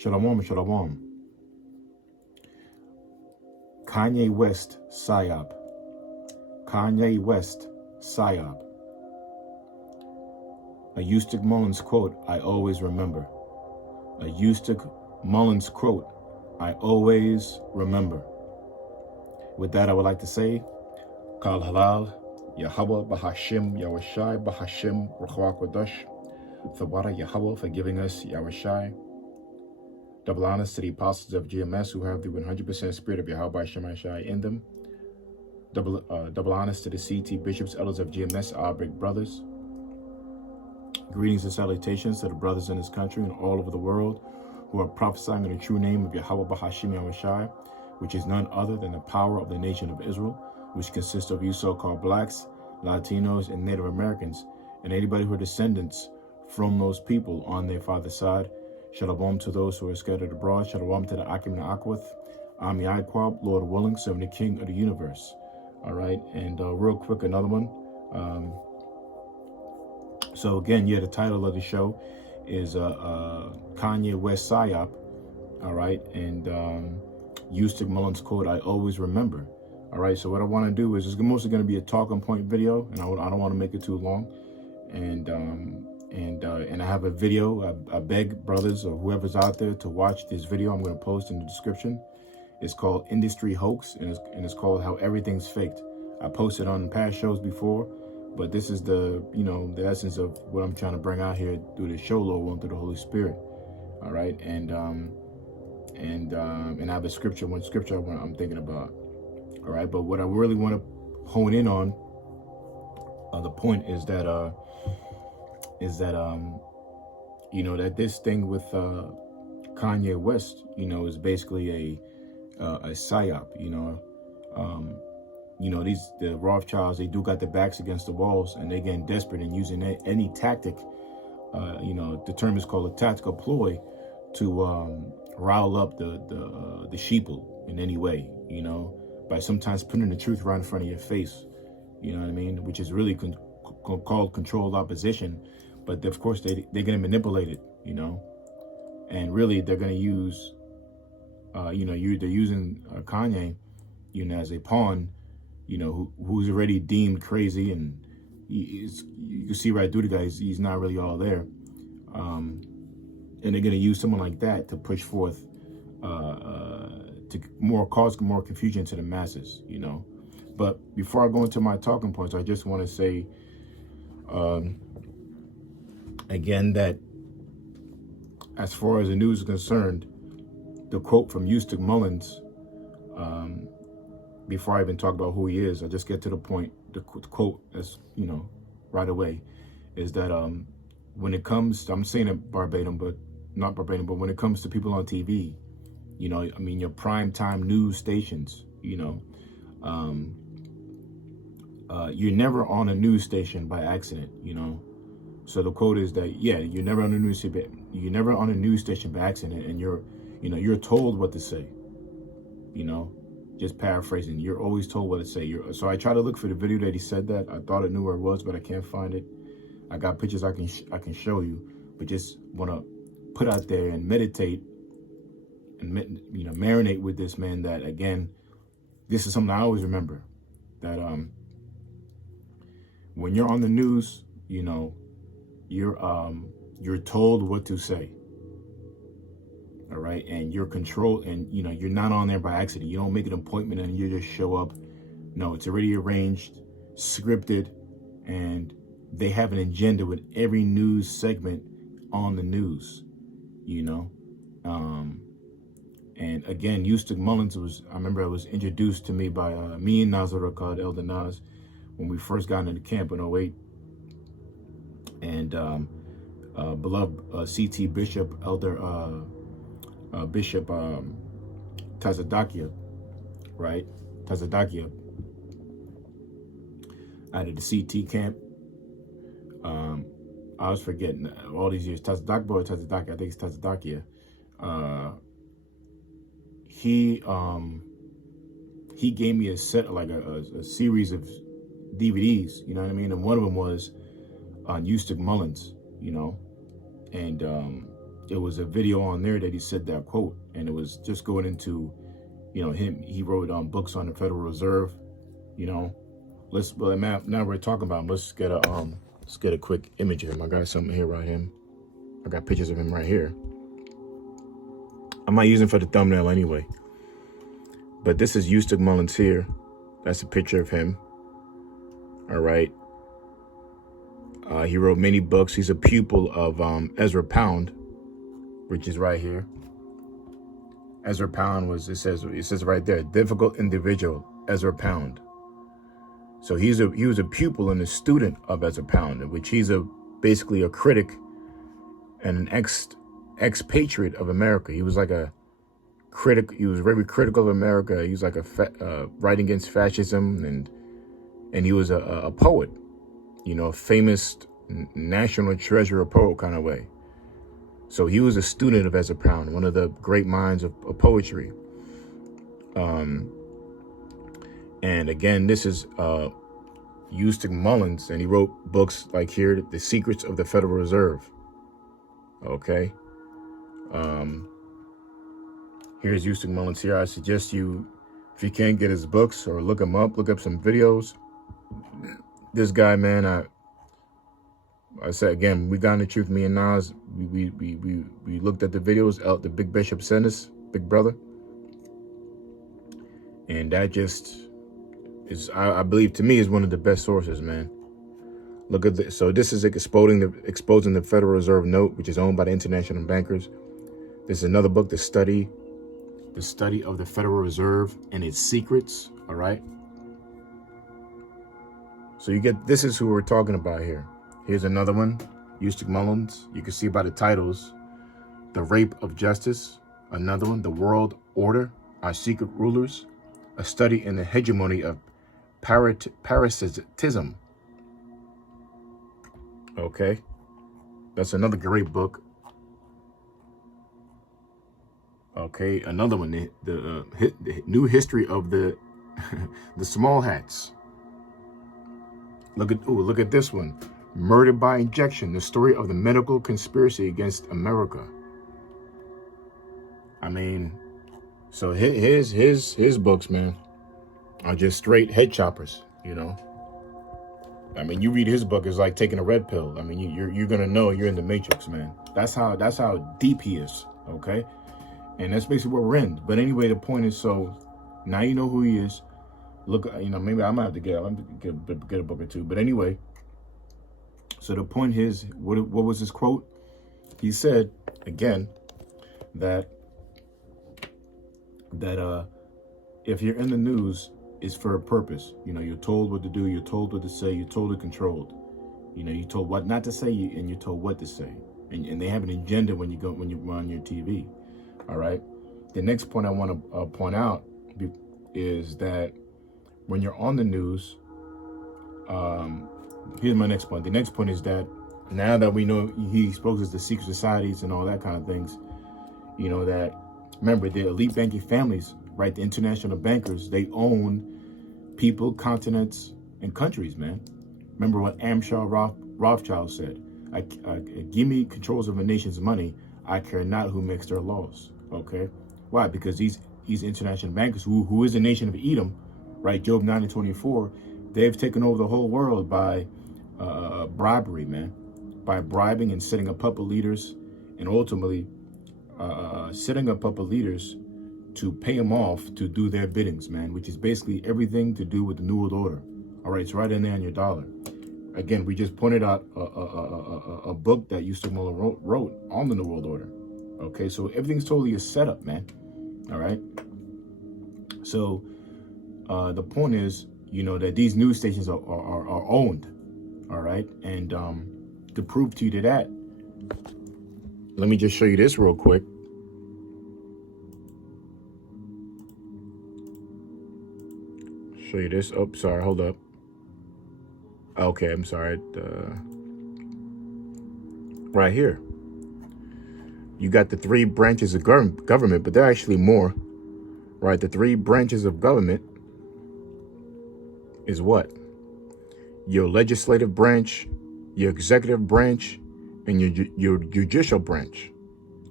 Shalom, shalom. Kanye West, Ciop. Kanye West, Ciop. A Eustace Mullins quote I always remember. A Eustace Mullins quote I always remember. With that, I would like to say, Kal Halal, Yahweh Bahashim, Yahushai Bahashim, Ruchwa Kodesh, Thawara Yahweh for giving us Yahushai. Double honors to the apostles of GMS who have the 100% spirit of Yahweh Shemashai in them. Double honors to the CT bishops, elders of GMS, our big brothers. Greetings and salutations to the brothers in this country and all over the world who are prophesying in the true name of Yahweh Bahashim Yahushai, which is none other than the power of the nation of Israel, which consists of you so-called blacks, Latinos, and Native Americans, and anybody who are descendants from those people on their father's side. Shalom to those who are scattered abroad. Shalom to the Akim and Akwith. I'm Ciop, Lord willing, serving the King of the universe. All right, and real quick, another one. So again, the title of the show is Kanye West Ciop. All right, and Eustace Mullins quote I always remember. All right, so what I want to do is it's mostly going to be a talking point video, and I don't want to make it too long. And I have a video. I beg brothers or whoever's out there to watch this video. I'm going to post in the description. It's called Industry Hoax, and it's called How Everything's Faked. I posted on past shows before, but this is the the essence of what I'm trying to bring out here through the show, Lord willing, through the Holy Spirit. All right, and I have a scripture, one scripture I'm thinking about. All right, but what I really want to hone in on, the point is that that this thing with Kanye West, is basically a psyop. The Rothschilds, they do got their backs against the walls, and they getting desperate and using any tactic. The term is called a tactical ploy to rile up the sheeple in any way. By sometimes putting the truth right in front of your face. You know what I mean? Which is really called controlled opposition. But of course, they're going to manipulate it, and really they're going to use, they're using Kanye, as a pawn, who's already deemed crazy, and you can see right through the guy. He's not really all there, and they're going to use someone like that to push forth, to cause more confusion to the masses, But before I go into my talking points, I just want to say, again, that as far as the news is concerned, the quote from Eustace Mullins, before I even talk about who he is, I just get to the point. The quote, as right away, is that when it comes, I'm saying it verbatim, but not verbatim, but when it comes to people on TV, your prime time news stations, you're never on a news station by accident, So the quote is that, you're never on a news station by accident, and you're told what to say. Just paraphrasing, you're always told what to say. So I try to look for the video that he said that. I thought I knew where it was, but I can't find it. I got pictures I can show you, but just want to put out there and meditate and marinate with this man. That again, this is something I always remember. That when you're on the news, you're told what to say. All right, and you're controlled, and you're not on there by accident. You don't make an appointment and you just show up. No, it's already arranged, scripted, and they have an agenda with every news segment on the news. And again, Eustace Mullins I remember it was introduced to me by me and Nazar called Elder Naz when we first got into the camp in 08. And beloved CT Bishop, Elder Bishop Tazadakia, right? Tazadakia out of the CT camp. I was forgetting all these years. Tazadakia or Tazadakia, I think it's Tazadakia. He gave me a set, like a series of DVDs, you know what I mean? And one of them was on Eustace Mullins, and there was a video on there that he said that quote, and it was just going into, he wrote books on the Federal Reserve. Now we're talking about him. Let's get a quick image of him. I got something here right here. I got pictures of him right here. I might use him for the thumbnail anyway. But this is Eustace Mullins here. That's a picture of him. All right. He wrote many books. He's a pupil of Ezra Pound, which is right here. Ezra Pound it says right there, difficult individual, Ezra Pound. So he was a pupil and a student of Ezra Pound, in which he's basically a critic and an expatriate of America. He was like a critic. He was very critical of America. He was like writing against fascism, and he was a poet, a famous national treasure poet kind of way. So he was a student of Ezra Pound, one of the great minds of poetry. And again, this is Eustace Mullins, and he wrote books like here, The Secrets of the Federal Reserve. Okay. Here's Eustace Mullins here. I suggest you, if you can't get his books or look him up, look up some videos. This guy, man, I said again, we got in the truth, me and Nas. We looked at the videos out the Big Bishop sent us, Big Brother. And that just is, I believe, to me, is one of the best sources, man. Look at this. So this is exposing the Federal Reserve note, which is owned by the international bankers. This is another book, the study of the Federal Reserve and its secrets. All right. So this is who we're talking about here. Here's another one, Eustace Mullins. You can see by the titles, The Rape of Justice. Another one, The World Order, Our Secret Rulers. A study in the hegemony of parasitism. Okay, that's another great book. Okay, another one, the new history of the the small hats. Look at this one, Murder by Injection: The Story of the Medical Conspiracy Against America. I mean, so his books, man, are just straight head choppers. I mean, you read his book, it's like taking a red pill. I mean, you're gonna know you're in the Matrix, man. That's how deep he is. Okay, and that's basically what we're in. But anyway, the point is, so now you know who he is. Look, maybe I might have to get a book or two. But anyway, so the point is, what was his quote? He said again that if you're in the news, it's for a purpose. You're told what to do, you're told what to say, you're totally controlled. You're told what not to say, and you're told what to say. And they have an agenda when you're on your TV. All right. The next point I want to point out is that when you're on the news, here's my next point. The next point is that now that we know he exposes the secret societies and all that kind of things, that, remember, the elite banking families, right? The international bankers, they own people, continents, and countries, man. Remember what Amschel Rothschild said? Give me controls of a nation's money. I care not who makes their laws. Okay. Why? Because these international bankers, who is a nation of Edom, right? Job 9:24, they've taken over the whole world by bribery, man. By bribing and setting up puppet leaders, and ultimately setting up puppet leaders to pay them off to do their biddings, man, which is basically everything to do with the New World Order. All right, it's right in there on your dollar. Again, we just pointed out a book that Eustace Mullins wrote on the New World Order. Okay, so everything's totally a setup, man. All right. So the point is, that these news stations are owned. All right, and to prove to you that, let me just show you this real quick. Show you this. Oh, sorry, hold up. Okay, I'm sorry. Right here. You got the three branches of government, but there are actually more. Right, the three branches of government is what? Your legislative branch, your executive branch, and your judicial branch.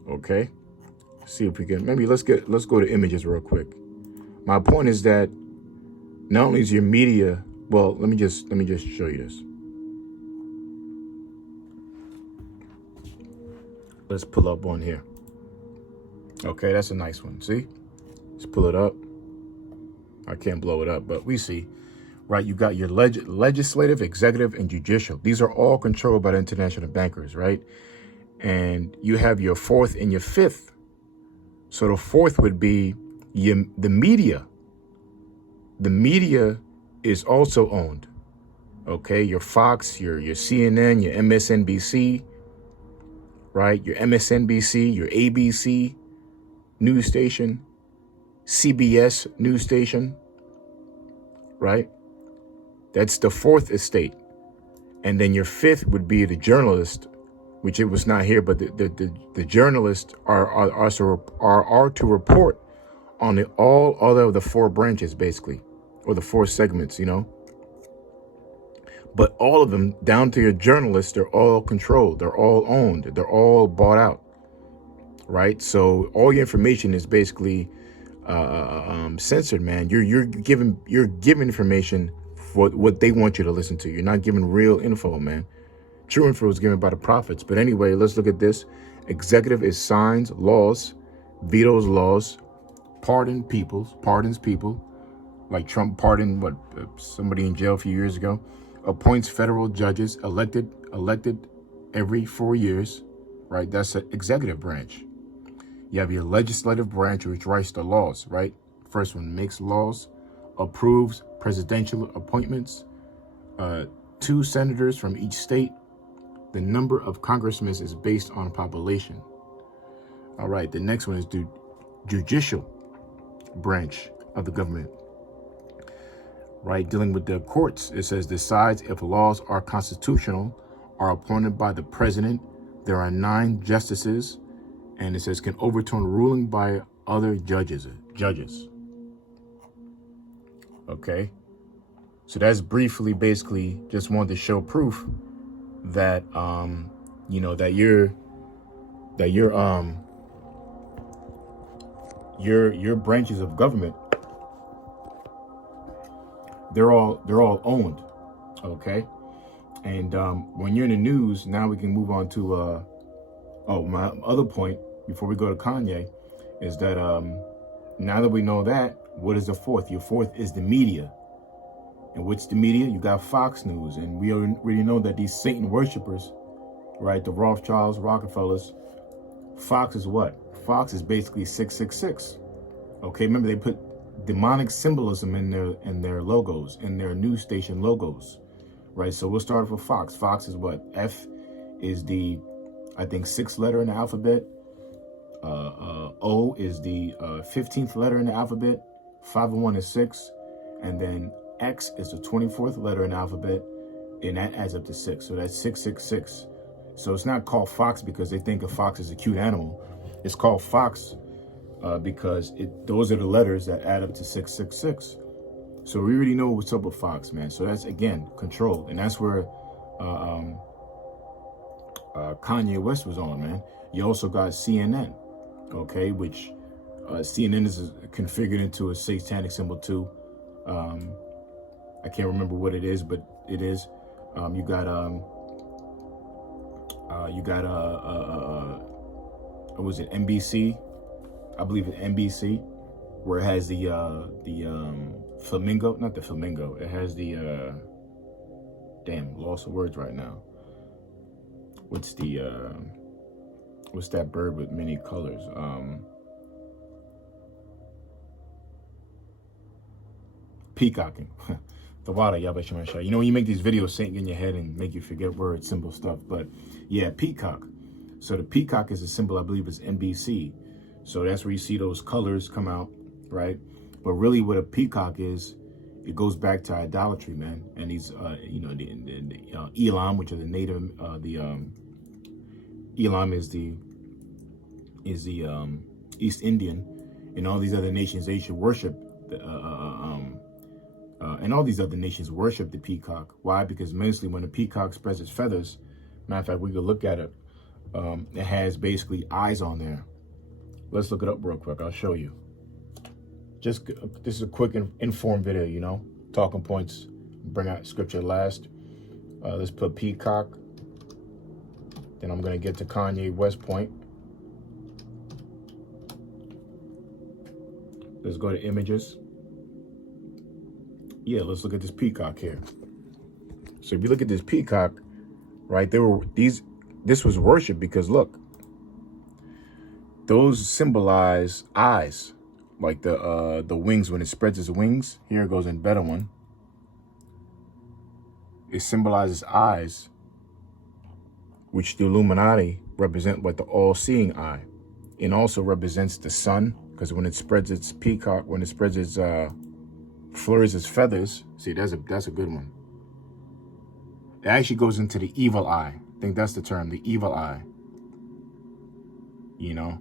Okay, see if we can, maybe let's go to images real quick. My point is that not only is your media, well, let me just show you this. Let's pull up on here. Okay, that's a nice one. See, let's pull it up. I can't blow it up, but we see, right? You got your legislative, executive, and judicial. These are all controlled by the international bankers, right? And you have your fourth and your fifth. So the fourth would be the media. The media is also owned. Okay, your Fox, your CNN, your MSNBC, right? Your MSNBC, your ABC news station, CBS news station, right? That's the fourth estate. And then your fifth would be the journalist, which it was not here, but the journalists are to report on all other of the four branches, basically, or the four segments, you know. But all of them, down to your journalists, they're all controlled, they're all owned, they're all bought out, right? So all your information is basically censored, man. You're giving information for what they want you to listen to. You're not giving real info, man. True info is given by the prophets. But anyway, let's look at this. Executive is signs laws, vetoes laws, pardons people, like Trump pardoned somebody in jail a few years ago, appoints federal judges elected every 4 years, right? That's an executive branch. You have your legislative branch, which writes the laws, right? First one makes laws, approves presidential appointments, 2 senators from each state. The number of congressmen is based on population. All right, the next one is the judicial branch of the government, right? Dealing with the courts, it says decides if laws are constitutional, are appointed by the president. There are 9 justices, and it says can overturn ruling by other judges. Okay, so that's briefly, basically, just wanted to show proof that you know, that your branches of government, they're all owned. Okay, and when you're in the news, now we can move on to my other point before we go to Kanye, is that now that we know that, what is the fourth? Your fourth is the media. And what's the media? You got Fox News, and we already know that these Satan worshipers, right, the Rothschilds, Rockefellers, Fox is what? Fox is basically 666. Okay, remember they put demonic symbolism in their logos, in their news station logos, right? So we'll start with Fox. Fox is what? F is the, I think, 6th letter in the alphabet. O is the 15th letter in the alphabet. 501 is 6, and then X is the 24th letter in the alphabet, and that adds up to 6. So that's 666. So it's not called Fox because they think a fox is a cute animal. It's called Fox because those are the letters that add up to 666. So we already know what's up with Fox, man. So that's, again, controlled. And that's where Kanye West was on, man. You also got CNN, okay, which CNN is configured into a satanic symbol too. I can't remember what it is, but it is. You got was it NBC? I believe it's NBC, where it has the flamingo, not the flamingo. It has the damn, lost of words right now. What's that bird with many colors? Peacocking. The water, yabba. You know, when you make these videos sink in your head and make you forget words, simple stuff. But yeah, peacock. So the peacock is a symbol, I believe, is NBC. So that's where you see those colors come out, right? But really, what a peacock is, it goes back to idolatry, man. And these, you know, the Elam, which are the native, Elam is the East Indian, and all these other nations, they should worship and all these other nations worship the peacock. Why? Because mostly when the peacock spreads its feathers, matter of fact, we could look at it It has basically eyes on there. Let's look it up real quick. I'll show you. Just this is a quick informed video, you know, talking points. Bring out scripture last. Let's put peacock. Then I'm gonna get to Kanye West point. Let's go to images. Yeah, let's look at this peacock here. So if you look at this peacock, right, this was worship because look, those symbolize eyes, like the wings when it spreads its wings. Here it goes in better one. It symbolizes eyes, which the Illuminati represent what the all-seeing eye, and also represents the sun, because when it spreads its peacock, when it spreads its flurs its feathers, see, that's a good one. It actually goes into the evil eye. I think that's the term, the evil eye. You know,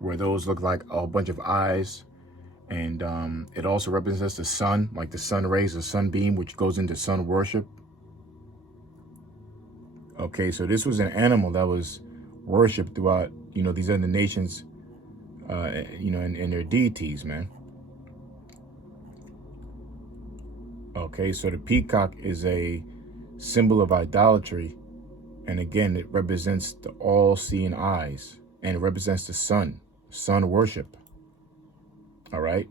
where those look like a bunch of eyes. And it also represents the sun, like the sun rays, the sunbeam, which goes into sun worship. Okay, so this was an animal that was worshipped throughout, you know, these other nations, you know, and their deities, man. Okay, so the peacock is a symbol of idolatry. And again, it represents the all-seeing eyes, and it represents the sun worship. All right,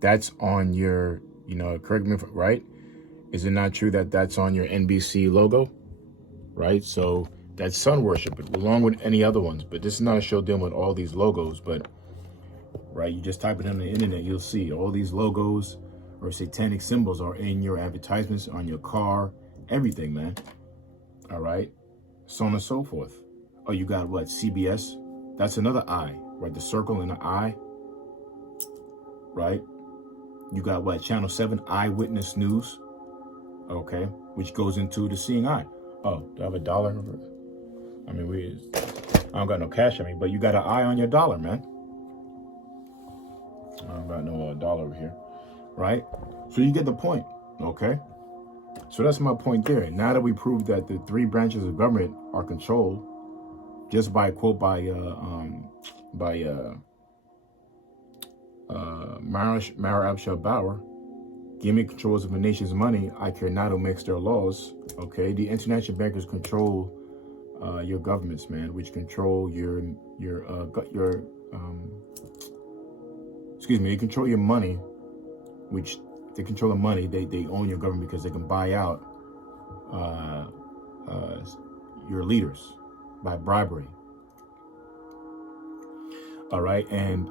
that's on your, you know, correct me if, right? Is it not true that that's on your NBC logo, right? So that's sun worship, along with any other ones. But this is not a show dealing with all these logos, but, right, you just type it on the internet, you'll see all these logos or satanic symbols are in your advertisements, on your car, everything, man. All right, so on and so forth. Oh, you got what, CBS? That's another eye, right? The circle and the eye. Right? You got what? Channel 7, Eyewitness News. Okay. Which goes into the seeing eye. Oh, do I have $1? I mean, I don't got no cash on me, but you got an eye on your dollar, man. I don't got no dollar over here. Right? So you get the point. Okay. So that's my point there. Now that we proved that the three branches of government are controlled just by a quote by Mara Abshal-Bauer, give me controls of a nation's money, I care not who makes their laws. Okay, the international bankers control your governments, man, which control they control your money, which they control the money. They own your government because they can buy out your leaders by bribery. All right, and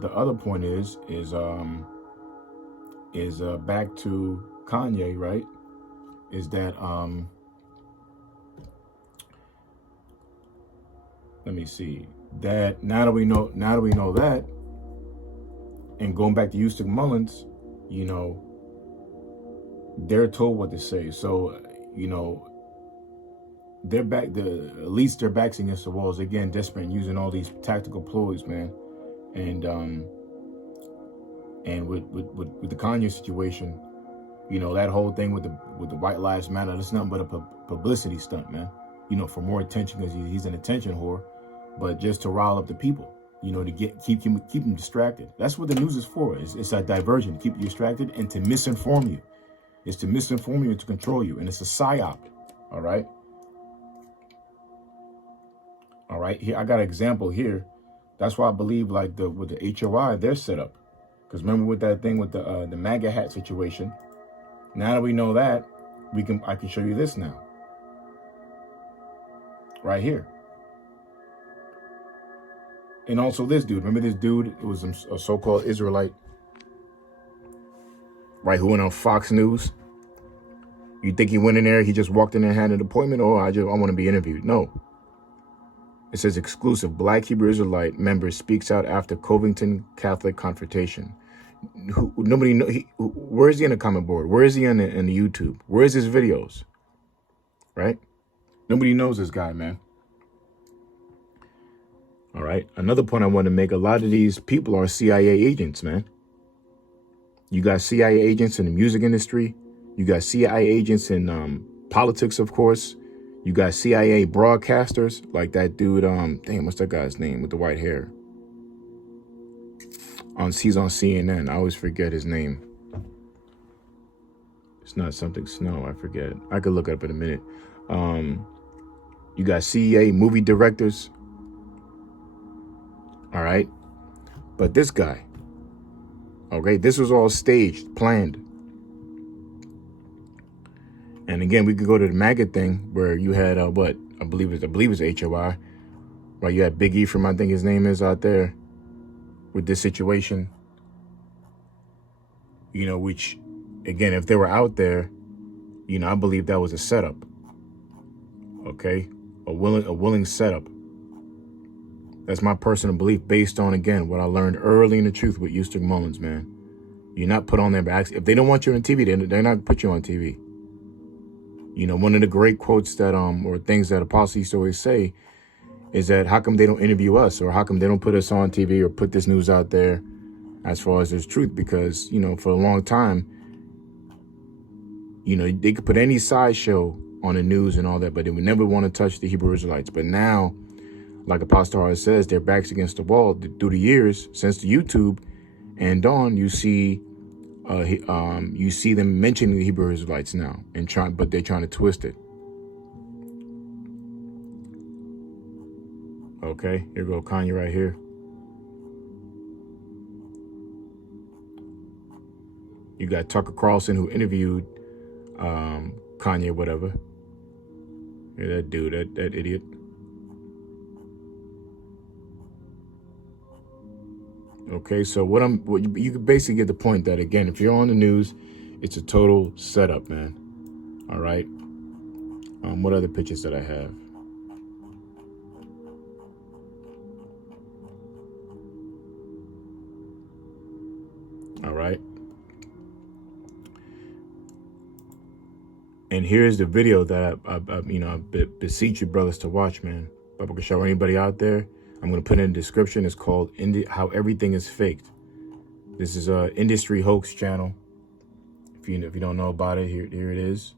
the other point is back to Kanye, right? Is that let me see, that now that we know that, and going back to Eustace Mullins, you know, they're told what to say. So, you know, they're back, at least their backs against the walls again, desperate and using all these tactical ploys, man. And with the Kanye situation, you know, that whole thing with the White Lives Matter, that's nothing but a publicity stunt, man. You know, for more attention, because he's an attention whore, but just to rile up the people, you know, to keep them distracted. That's what the news is for. It's a diversion, to keep you distracted and to misinform you. It's to misinform you and to control you, and it's a psyop. All right. All right, here I got an example here. That's why I believe, like, with the HOI, they're set up. Because remember with that thing with the MAGA hat situation. Now that we know that, I can show you this now. Right here. And also this dude. Remember this dude? It was a so-called Israelite, right? Who went on Fox News. You think he went in there? He just walked in there and had an appointment? Or I want to be interviewed? No. It says exclusive. Black Hebrew Israelite member speaks out after Covington Catholic confrontation. Nobody know. Where is he on the comment board? Where is he on the YouTube? Where is his videos? Right? Nobody knows this guy, man. All right. Another point I want to make, a lot of these people are CIA agents, man. You got CIA agents in the music industry. You got CIA agents in politics, of course. You got CIA broadcasters like that dude. Damn, what's that guy's name with the white hair? He's on CNN. I always forget his name. It's not something Snow. I forget. I could look it up in a minute. You got CIA movie directors. All right. But this guy, okay, this was all staged, planned. And again, we could go to the MAGA thing where you had what I believe it's HOI, right? You had Big E from, I think his name is, out there with this situation. You know, which again, if they were out there, you know, I believe that was a setup. Okay, a willing setup. That's my personal belief, based on, again, what I learned early in the truth with Eustace Mullins, man. You're not put on there by accident. If they don't want you on TV, they're not put you on TV. You know, one of the great quotes that or things that Apostle used to always say is that, how come they don't interview us, or how come they don't put us on TV or put this news out there as far as there's truth? Because, you know, for a long time, you know, they could put any sideshow on the news and all that, but they would never want to touch the Hebrew Israelites. But now, like Apostle Hart says, their backs against the wall through the years since the YouTube and Dawn. You see them mentioning the Hebrew Israelites now, but they're trying to twist it. Okay, here go Kanye right here. You got Tucker Carlson, who interviewed Kanye, whatever. Yeah, that dude, that idiot. Okay, so you could basically get the point that, again, if you're on the news, it's a total setup, man. All right. What other pictures that I have? All right. And here's the video that I beseech you brothers to watch, man. If I can show anybody out there, I'm going to put it in the description. It's called How Everything is Faked. This is a industry hoax channel. If you don't know about it, here it is.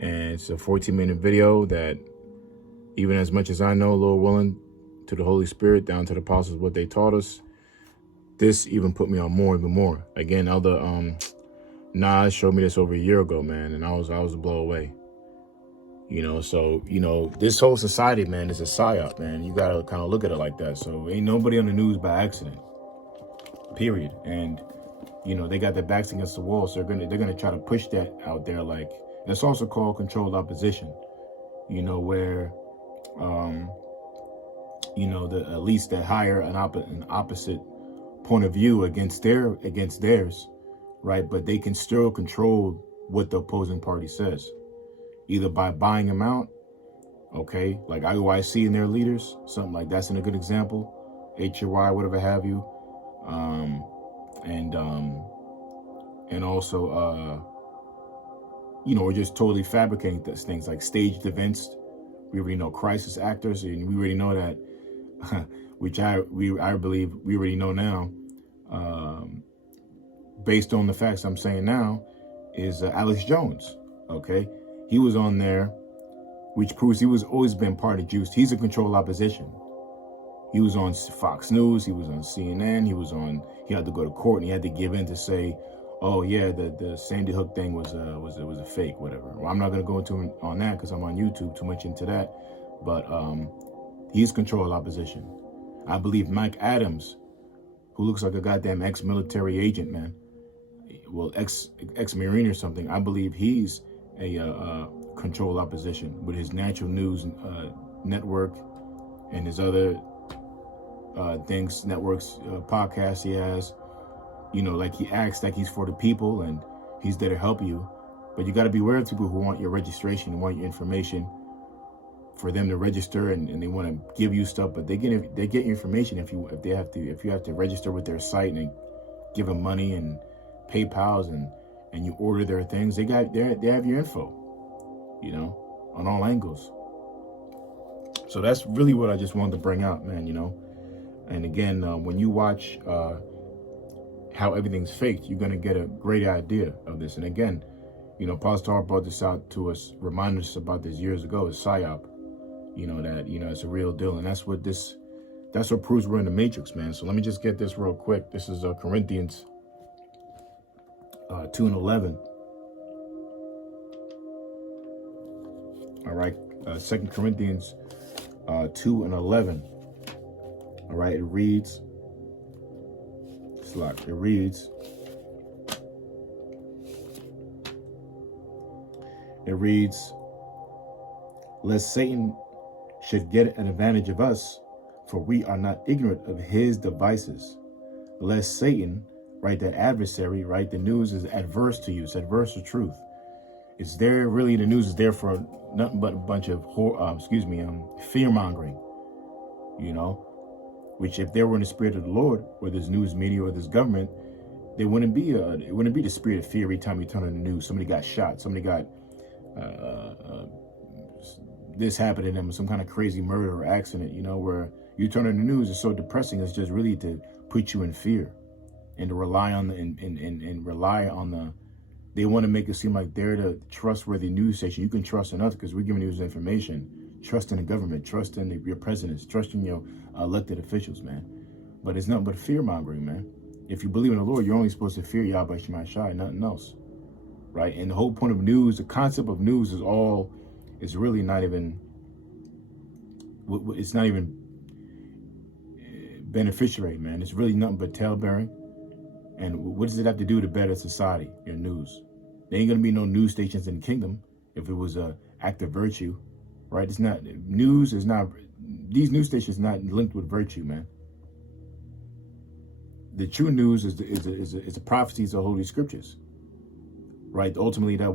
And it's a 14-minute video that, even as much as I know, Lord willing, to the Holy Spirit, down to the apostles, what they taught us, this even put me on even more. Again, Nas showed me this over a year ago, man, and I was blown away. You know, so, you know, this whole society, man, is a psyop, man. You got to kind of look at it like that. So ain't nobody on the news by accident, period. And, you know, they got their backs against the wall. So they're gonna try to push that out there. Like, it's also called controlled opposition, you know, where, you know, at least they hire an opposite point of view against theirs, right? But they can still control what the opposing party says, either by buying them out, okay, like IOIC and their leaders, something like that's a good example, HOI, whatever have you, and also, you know, we're just totally fabricating those things like staged events. We already know crisis actors, and we already know that, which I believe we already know now, based on the facts I'm saying now, is Alex Jones, okay? He was on there, which proves he was always been part of Juice. He's a controlled opposition. He was on Fox News. He was on CNN. He had to go to court, and he had to give in to say, oh yeah, the Sandy Hook thing was a fake, whatever. Well, I'm not going to go into on that because I'm on YouTube, too much into that. But he's controlled opposition. I believe Mike Adams, who looks like a goddamn ex-military agent, man, well, ex-Marine or something, I believe he's a controlled opposition with his Natural News network and his other networks, podcasts he has. You know, like he acts like he's for the people and he's there to help you. But you got to be aware of people who want your registration and want your information for them to register, and they want to give you stuff, but they get your information if you have to register with their site and give them money and PayPal's and you order their things. They have your info, you know, on all angles. So that's really what I just wanted to bring out, man, you know. And again, when you watch How Everything's Faked, you're going to get a great idea of this. And again, You know, Pastor brought this out to us, reminded us about this years ago, is Ciop. You know, that, you know, it's a real deal. And that's what proves we're in the matrix, man. So let me just get this real quick. This is Corinthians 2:11. All right. 2 Corinthians 2:11. All right. It reads, lest Satan should get an advantage of us, for we are not ignorant of his devices. Lest Satan, right, that adversary, right, the news is adverse to you. It's adverse to truth. It's there, really, the news is there for nothing but a bunch of, fear-mongering, you know, which if they were in the spirit of the Lord, or this news media or this government, it wouldn't be the spirit of fear every time you turn on the news. Somebody got shot, somebody got this happened to them, some kind of crazy murder or accident, you know, where you turn on the news, it's so depressing. It's just really to put you in fear and to rely on they want to make it seem like they're the trustworthy news station. You can trust in us because we're giving you this information. Trust in the government, trust in your presidents, trust in your elected officials, man. But it's nothing but fear mongering, man. If you believe in the Lord, you're only supposed to fear Yahweh Shema Shai, nothing else. Right? And the whole point of news, the concept of news is really not even, it's not even beneficiary, man. It's really nothing but tale-bearing. And what does it have to do to better society, your news? There ain't going to be no news stations in the kingdom if it was an act of virtue, right? It's not, news is not, these news stations not linked with virtue, man. The true news is the prophecies of Holy Scriptures, right? Ultimately, that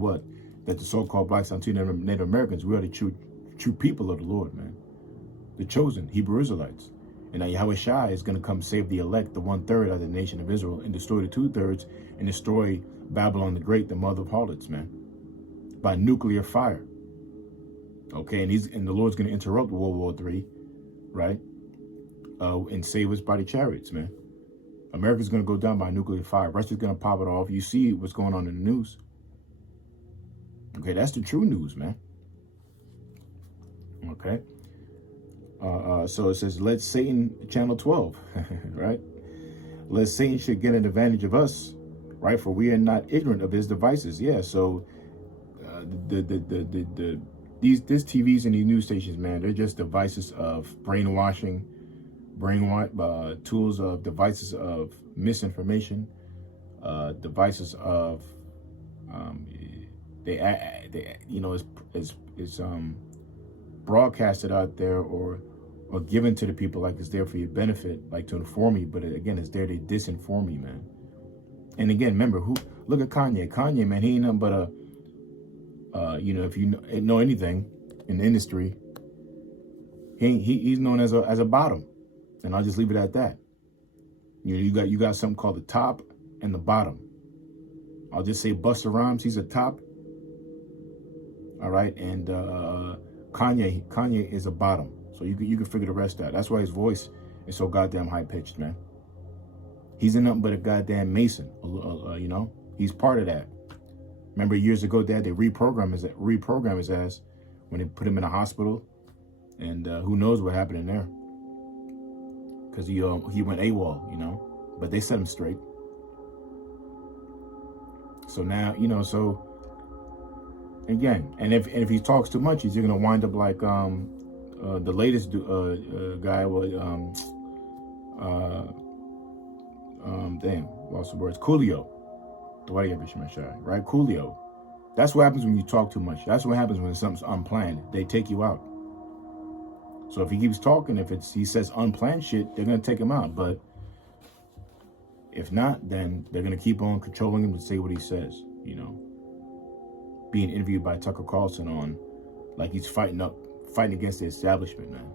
the so-called blacks and Native Americans, we are the true people of the Lord, man. The chosen Hebrew Israelites. And now Yahweh Shai is going to come save the elect, the 1/3 of the nation of Israel, and destroy the 2/3 and destroy Babylon the Great, the mother of harlots, man, by nuclear fire. Okay, and the Lord's going to interrupt World War III, right? And save us by the chariots, man. America's going to go down by nuclear fire. Russia's going to pop it off. You see what's going on in the news. Okay, that's the true news, man. Okay. So it says, let Satan, channel 12, right? Let Satan should get an advantage of us, right? For we are not ignorant of his devices. Yeah, so these TVs and these news stations, man, they're just devices of brainwashing, tools of devices of misinformation, devices of it's broadcasted out there or given to the people like it's there for your benefit, like to inform you, but again, it's there to disinform you, man. And again, remember, look at Kanye. Kanye, man, he ain't nothing but if you know anything in the industry, he's known as a bottom, and I'll just leave it at that. You got something called the top and the bottom. I'll just say Busta Rhymes, he's a top. All right, and Kanye is a bottom. So you can figure the rest out. That's why his voice is so goddamn high pitched, man. He's nothing but a goddamn Mason. He's part of that. Remember years ago, Dad, they reprogram his ass when they put him in a hospital, and who knows what happened in there? Because he went AWOL, but they set him straight. So now, so again, and if he talks too much, he's gonna wind up like the latest guy was lost the words. Coolio. Right? Coolio. That's what happens when you talk too much. That's what happens when something's unplanned. They take you out. So if he keeps talking, he says unplanned shit, they're gonna take him out. But if not, then they're gonna keep on controlling him to say what he says, Being interviewed by Tucker Carlson on like he's fighting against the establishment, man.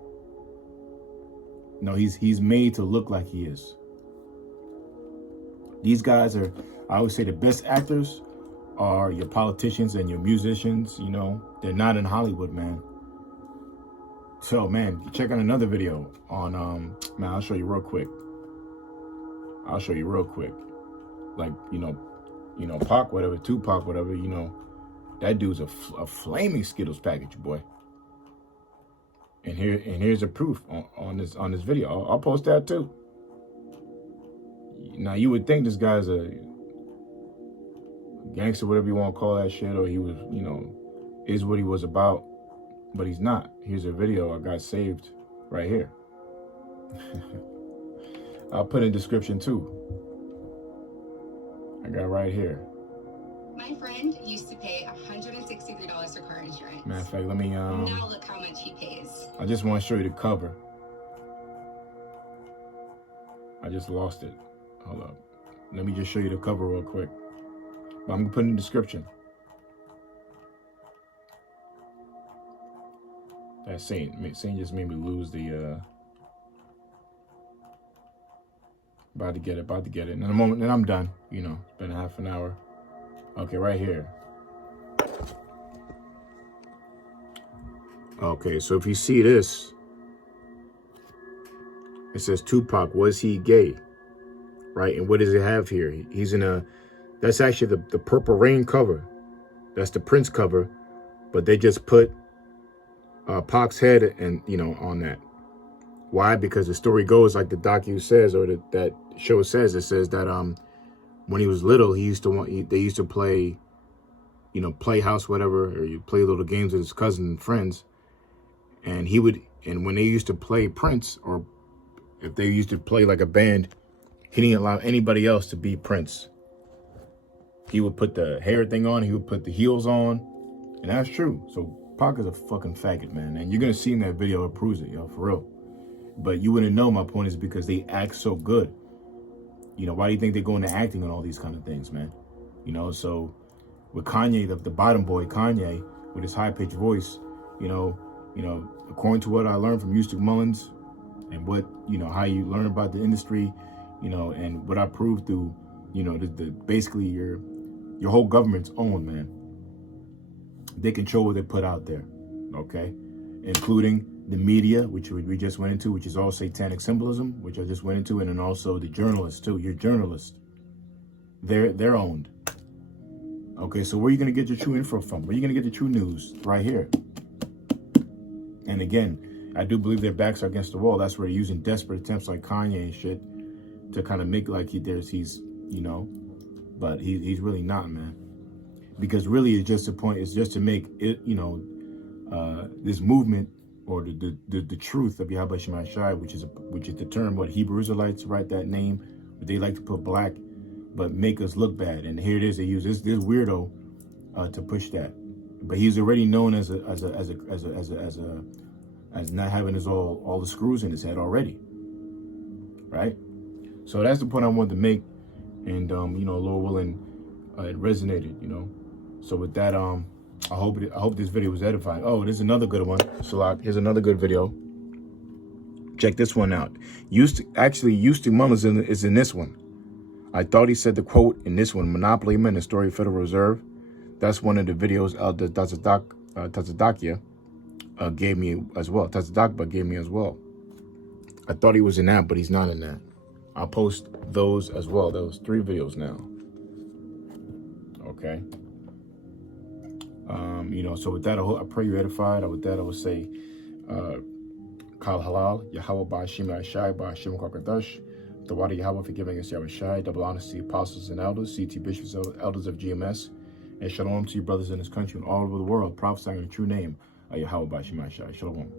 No, he's made to look like he is. These guys are, I always say, the best actors are your politicians and your musicians, They're not in Hollywood, man. So, man, check out another video on, man, I'll show you real quick. Like, Pac, whatever, Tupac, whatever, That dude's a flaming Skittles package, boy. And here's a proof on this video. I'll post that too. Now you would think this guy's a gangster, whatever you want to call that shit, or he was, you know, is what he was about, but he's not. Here's a video I got saved right here. I'll put in the description too. I got right here. My friend used to pay $163 for car insurance. Matter of fact, let me now look how much he pays. I just want to show you the cover. I just lost it. Hold up. Let me just show you the cover real quick. But I'm gonna put in the description. That Saint just made me lose the about to get it. In a moment, then I'm done. You know, it's been half an hour. Okay, right here. Okay, so if you see this, it says Tupac, was he gay? Right, and what does it have here? He's in a, that's actually the Purple Rain cover. That's the Prince cover, but they just put Pac's head and, you know, on that. Why? Because the story goes, like the docu says, or that show says, it says that when he was little, they used to play, you know, Playhouse, whatever, or you play little games with his cousin and friends, and when they used to play Prince, or if they used to play like a band, he didn't allow anybody else to be Prince. He would put the hair thing on, he would put the heels on, and that's true. So Pac is a fucking faggot, man, and you're gonna see in that video it proves it, yo, for real. But you wouldn't know. My point is because they act so good. You know, why do you think they go into acting and all these kind of things, man? You know, so with Kanye, the bottom boy, Kanye, with his high-pitched voice, you know, according to what I learned from Eustace Mullins and what, you know, how you learn about the industry, you know, and what I proved through, you know, basically your whole government's owned, man. They control what they put out there, okay? Including the media, which we just went into, which is all satanic symbolism, which I just went into, and then also the journalists too. Your journalists, they're owned. Okay, so where are you gonna get your true info from? Where are you gonna get the true news? Right here. And again, I do believe their backs are against the wall. That's where they're using desperate attempts like Kanye and shit to kind of make like he's, you know, but he's really not, man. Because really, it's just a point. It's just to make it, you know, this movement, or the truth of Yahweh Shema Shai, which is the term what Hebrew Israelites write that name, but they like to put black, but make us look bad. And here it is, they use this weirdo to push that. But he's already known as not having all the screws in his head already, right? So that's the point I wanted to make, and you know, Lord willing, it resonated, you know. So with that, I hope this video was edifying. Oh, there's another good one. Salak, here's another good video. Check this one out. Eustace Mullins is in this one. I thought he said the quote in this one, Monopoly Man, the story of Federal Reserve. That's one of the videos Elder Tazadakia gave me as well. Tazadakba gave me as well. I thought he was in that, but he's not in that. I'll post those as well. Those 3 videos now. Okay. You know, so with that, I pray you're edified. With that, I would say, Kal Halal, Yahweh Ba'ashim Ashai, Ba'ashim Kakadash, the Wadi Yahweh forgiving us, Yahweh Shai, double honesty, apostles and elders, CT bishops, elders of GMS, and shalom to your brothers in this country and all over the world, prophesying in the true name of Yahweh Ba'ashim Ashai. Shalom.